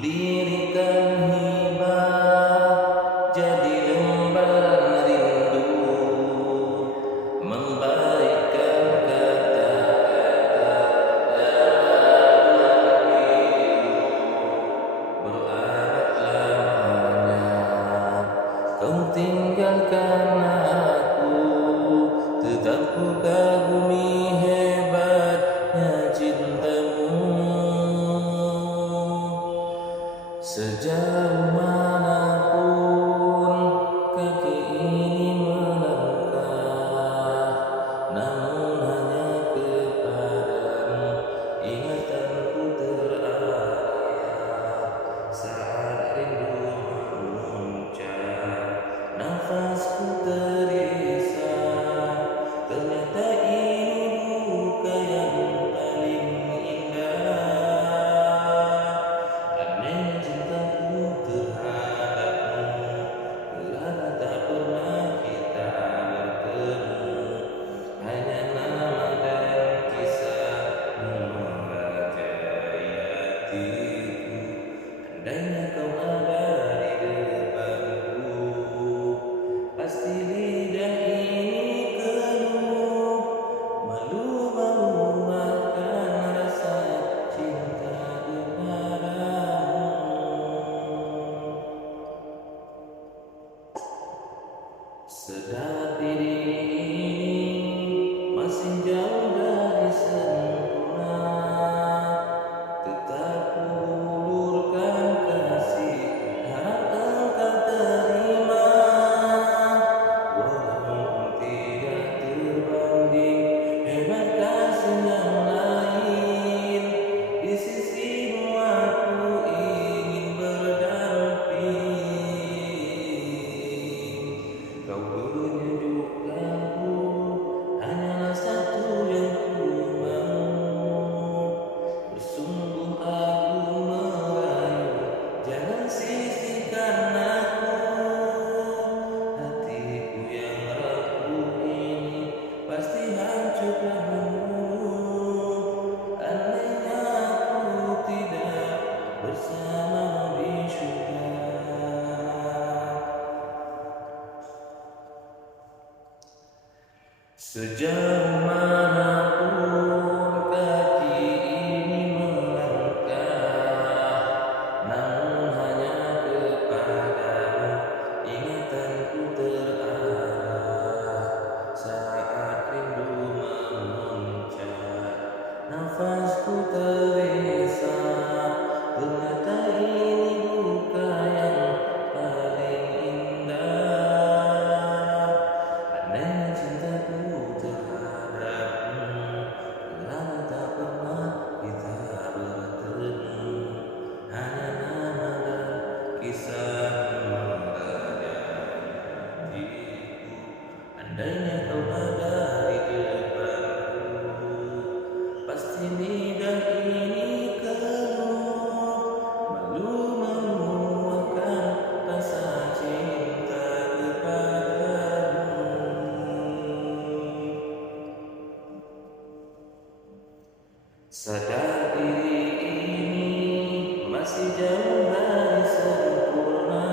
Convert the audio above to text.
Kulirikan hibah jadi lembaran rindu, membaikkan kata-kata dalam hidup. Berabad lamanya kau tinggalkan aku, tetap ku kagumi hebatnya cintamu. Sejauh manapun kaki ini melangkah, namun hanya kepadamu ingatanku terarah. Saat rindu memuncak, nafasku terisa, ternyata ini duka yang paling indah. Aneh cintaku terhadapmu, kerana tak pernah kita bertemu. Hanya nama dan kisah merajai hatiku. Andainya kau ada di depanku, pasti lidah ini keluh, malu-malu akan rasa cinta kepadamu. Sedar diri ini masih jauh dari sempurna, tetap ulurkan kasih, harap engkau terima. Walaupun tidak terbanding hebat kasih yang lain, di sisimu aku ingin berdamping. Kau menyejukkanku, hanyalah satu yang ku mau. Bersungguh aku merayu, jangan sisihkan aku. Hatiku yang rapuh ini pasti hancurlah menurut. Andainya aku tidak bersamamu di surga. Sejauh manapun kaki ini melangkah, namun hanya kepadamu ingatanku terarah. Saat rindu memuncak, nafasku terisa, ternyata ini duka yang paling indah. Aneh cintaku terhadapmu, kerana tak pernah kita bertemu. Hanya nama dan kisah merajai hatiku. Andainya kau ada di depanku, pasti lidah ini keluh, malu-malu akan rasa cinta kepadamu. Sadar diri ini masih jauh dari sempurna,